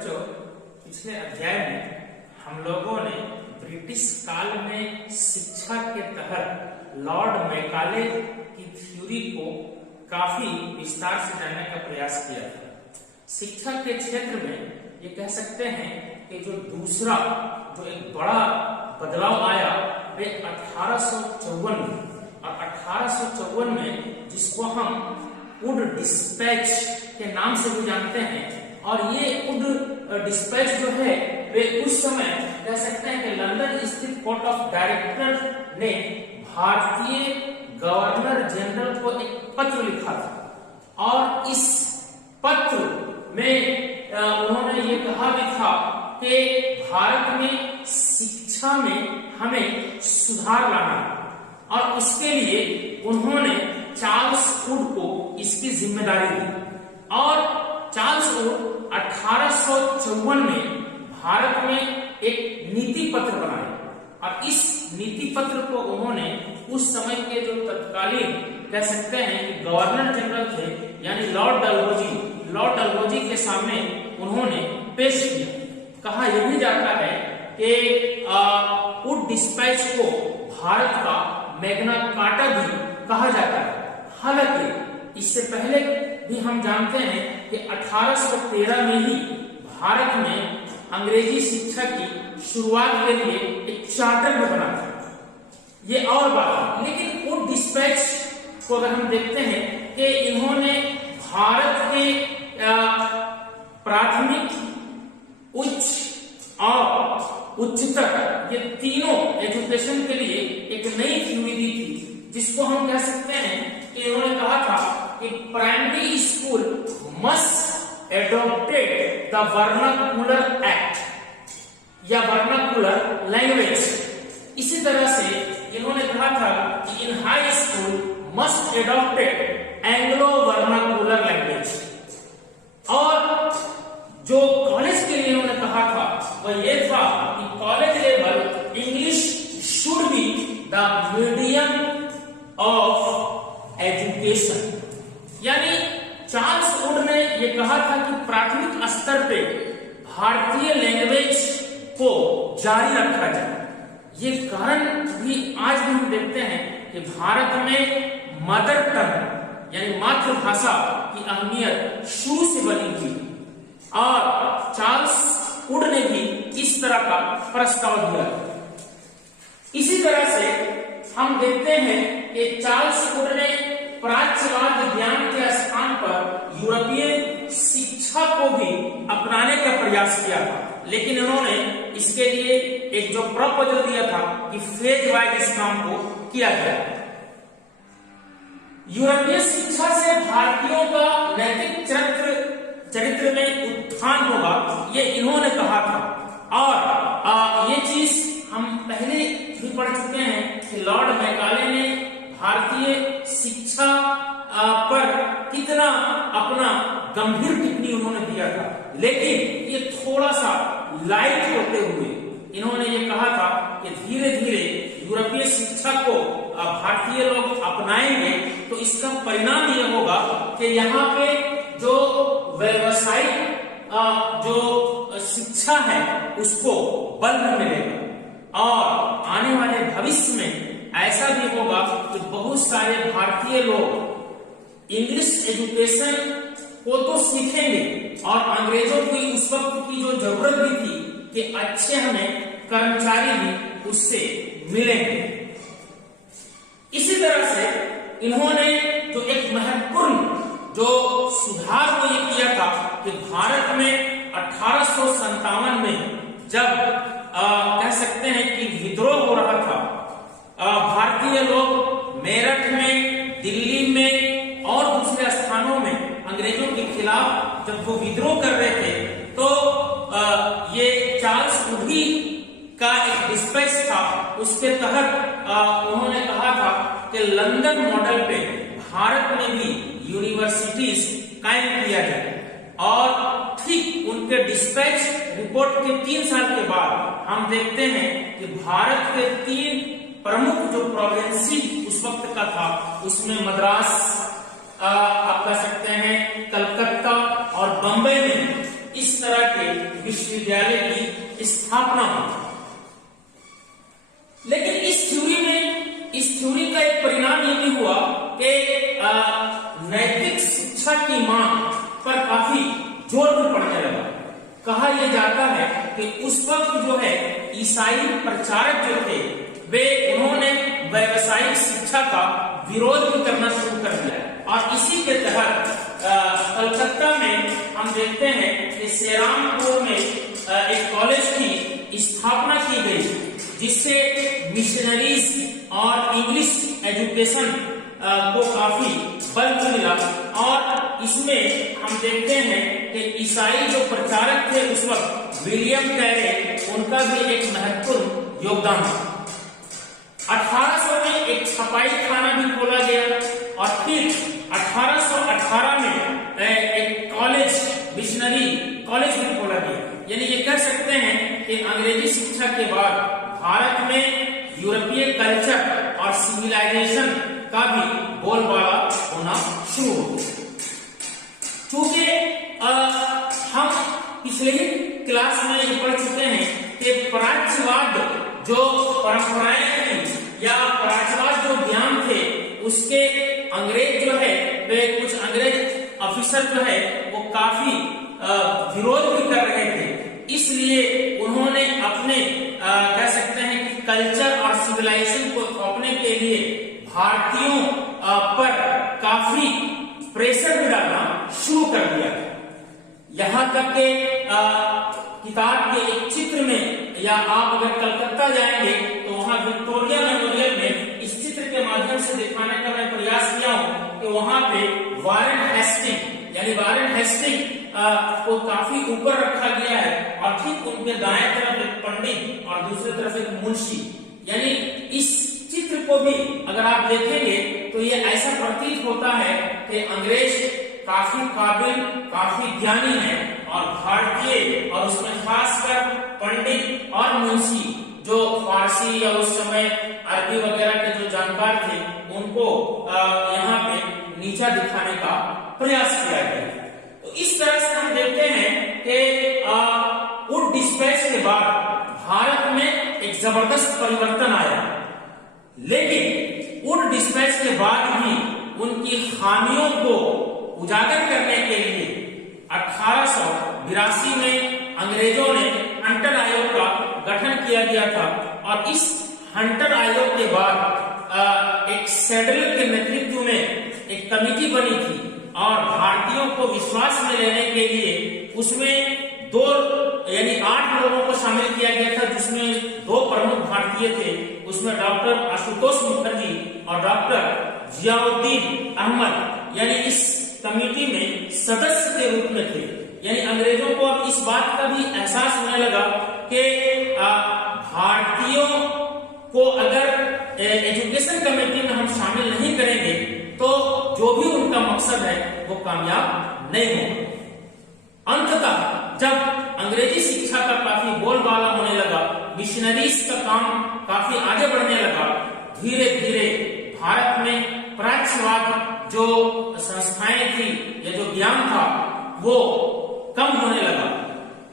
बच्चों, पिछले अध्याय में हम लोगों ने ब्रिटिश काल में शिक्षा के तहत लॉर्ड मैकाले की थ्योरी को काफी विस्तार से जानने का प्रयास किया था। शिक्षा के क्षेत्र में ये कह सकते हैं कि जो दूसरा जो एक बड़ा बदलाव आया वे 1854 में, और 1854 में जिसको हम वुड डिस्पैच के नाम से भी जानते हैं, और ये वुड डिस्पैच जो है वे उस समय कह सकते हैं कि लंदन स्थित कोर्ट ऑफ डायरेक्टर ने भारतीय गवर्नर जनरल को एक पत्र लिखा था, और इस पत्र में उन्होंने ये कहा भी था कि भारत में शिक्षा में हमें सुधार लाना है, और उसके लिए उन्होंने चार्ल्स वुड को इसकी जिम्मेदारी दी। और चार्ल्स वुड 1854 में भारत में एक नीति पत्र बनाया, और इस नीति पत्र को उन्होंने उस समय के जो तत्कालीन कह सकते हैं कि गवर्नर जनरल थे, यानी लॉर्ड डलहौजी के सामने उन्होंने पेश किया। कहा यह भी जाता है कि वुड डिस्पैच को भारत का मैग्ना कार्टा भी कहा जाता है। हालांकि इससे पहले भी हम जानते हैं कि 1813 में ही भारत में अंग्रेजी शिक्षा की शुरुआत के लिए एक चार्टर भी बना था। ये और बात है, लेकिन वुड डिस्पैच को अगर हम देखते हैं कि इन्होंने भारत के प्राथमिक, उच्च और उच्चतर ये तीनों एजुकेशन के लिए एक नई थ्योरी दी थी, जिसको हम कह सकते हैं कि उन्होंने कहा था कि primary school must adopted the vernacular act या वर्नाकुलर लैंग्वेज। इसी तरह से इन्होंने कहा था कि इन high school must adopted Anglo vernacular language. और जो कॉलेज के लिए इन्होंने कहा था वह ये था कि college level English should be the medium of education. यानी चार्ल्स वुड ने यह कहा था कि प्राथमिक स्तर पे भारतीय लैंग्वेज को जारी रखा जाए। ये कारण भी आज भी हम देखते हैं कि भारत में मदर टंग यानी मातृभाषा की अहमियत शुरू से बनी थी, और चार्ल्स वुड ने भी इस तरह का प्रस्ताव दिया। इसी तरह से हम देखते हैं कि चार्ल्स वुड ने प्राच्यवाद ज्ञान के स्थान पर यूरोपीय शिक्षा को भी अपनाने का प्रयास किया था, लेकिन उन्होंने इसके लिए एक जो प्रपोजल दिया था कि फेज वाइज इस काम को किया जाए। यूरोपीय शिक्षा से भारतीयों का नैतिक चरित्र में उत्थान होगा, ये इन्होंने कहा था। और ये चीज हम पहले भी पढ़ चुके हैं कि लॉर्ड मैकाले ने भारतीय शिक्षा पर कितना अपना गंभीर टिप्पणी उन्होंने दिया था, लेकिन ये थोड़ा सा लाइट होते हुए इन्होंने ये कहा था कि धीरे धीरे यूरोपीय शिक्षा को भारतीय लोग अपनाएंगे तो इसका परिणाम यह होगा कि यहाँ पे जो व्यावसायिक जो शिक्षा है उसको बल मिलेगा, और आने वाले भविष्य में ऐसा भी होगा कि बहुत सारे भारतीय लोग इंग्लिश एजुकेशन को तो सीखेंगे, और अंग्रेजों की उस वक्त की जो जरूरत भी थी कि अच्छे हमें कर्मचारी भी उससे मिलेंगे। इसी तरह से इन्होंने जो एक महत्वपूर्ण जो सुधार को ये किया था कि भारत में 1857 में जब कह सकते हैं कि विद्रोह हो रहा था, भारतीय लोग मेरठ में, दिल्ली में और दूसरे स्थानों में अंग्रेजों के खिलाफ जब वो विद्रोह कर रहे थे, तो ये चार्ल्स वुड का एक डिस्पैच था, उसके तहत उन्होंने कहा था कि लंदन मॉडल पे भारत में भी यूनिवर्सिटीज कायम किया जाए। और ठीक उनके डिस्पैच रिपोर्ट के 3 साल के बाद हम देखते हैं कि भारत के 3 प्रमुख जो प्रोविंसी उस वक्त का था, उसमें मद्रास, आप कह सकते हैं कलकत्ता और बंबई में इस तरह के विश्वविद्यालय की स्थापना हुई। लेकिन इस थ्योरी का एक परिणाम ये भी हुआ कि नैतिक शिक्षा की मांग पर काफी जोर भी पड़ने लगा। कहा यह जाता है कि उस वक्त जो है ईसाई प्रचारक जो थे वे उन्होंने व्यावसायिक शिक्षा का विरोध भी करना शुरू कर दिया और इसी के तहत कलकत्ता में हम देखते हैं कि सेरामपुर में एक कॉलेज की स्थापना की गई जिससे मिशनरीज और इंग्लिश एजुकेशन को काफी बल मिला और इसमें हम देखते हैं कि ईसाई जो प्रचारक थे उस वक्त विलियम कैरे उनका भी एक महत्वपूर्ण योगदान था। 1800 में एक छपाई खाना भी खोला गया और फिर 1818 में एक कॉलेज मिशनरी कॉलेज भी खोला गया। यानी ये कह सकते हैं कि अंग्रेजी शिक्षा के बाद भारत में यूरोपीय कल्चर और सिविलाइजेशन का भी बोलबाला होना शुरू हो गया। चूंकि हम पिछले ही क्लास में ये पढ़ चुके हैं कि प्राच्यवाद जो परंपराएं थी या प्राच्यवाद जो ज्ञान थे उसके अंग्रेज जो है वे कुछ अंग्रेज ऑफिसर जो है वो काफी विरोध भी कर रहे थे। इसलिए उन्होंने अपने कह सकते हैं कि कल्चर और सिविलाइजेशन को थोपने के लिए भारतीयों पर काफी प्रेशर भी डालना शुरू कर दिया। यहाँ तक के किताब के एक चित्र में या आप अगर कलकत्ता जाएंगे तो वहां विक्टोरिया मेमोरियल में इस चित्र के माध्यम से दिखाने का मैं प्रयास किया हूं कि वहां पे वारेन हेस्टिंग यानी वारेन हेस्टिंग को काफी ऊपर रखा गया है और ठीक उनके दाएं तरफ एक पंडित और दूसरी तरफ एक मुंशी। यानी इस चित्र को भी अगर आप देखेंगे तो ये ऐसा प्रतीत होता है कि अंग्रेज काफी काबिल काफी ज्ञानी है और भारतीय और उसमें खासकर पंडित और मुंशी जो फारसी या उस समय अरबी वगैरह के जो जानकार थे उनको यहाँ पे नीचा दिखाने का प्रयास किया गया। तो इस तरह से हम देखते हैं कि वुड डिस्पैच के बाद भारत में एक जबरदस्त परिवर्तन आया। लेकिन वुड डिस्पैच के बाद भी उनकी खामियों को उजागर करने के लिए 1882 में अंग्रेजों ने हंटर आयोग का गठन किया गया था और इस हंटर आयोग के बाद एक सेडलर के नेतृत्व में एक कमेटी बनी थी और भारतीयों को विश्वास में लेने के लिए उसमें 8 लोगों को शामिल किया गया था जिसमें 2 प्रमुख भारतीय थे। उसमें डॉक्टर आशुतोष मुखर्जी और डॉक्टर जियाउद्दीन अहमद यानी इस कमेटी में सदस्य के रूप में थे। यानी अंग्रेजों को अब इस बात का भी एहसास होने लगा कि भारतीयों को अगर एजुकेशन कमेटी में हम शामिल नहीं करेंगे तो जो भी उनका मकसद है वो कामयाब नहीं होगा। अंततः जब अंग्रेजी शिक्षा का काफी बोलबाला होने लगा, मिशनरीज का काम काफी आगे बढ़ने लगा, धीरे धीरे भारत में प्राच्यवाद जो संस्थाएं थी या जो ज्ञान था वो कम होने लगा।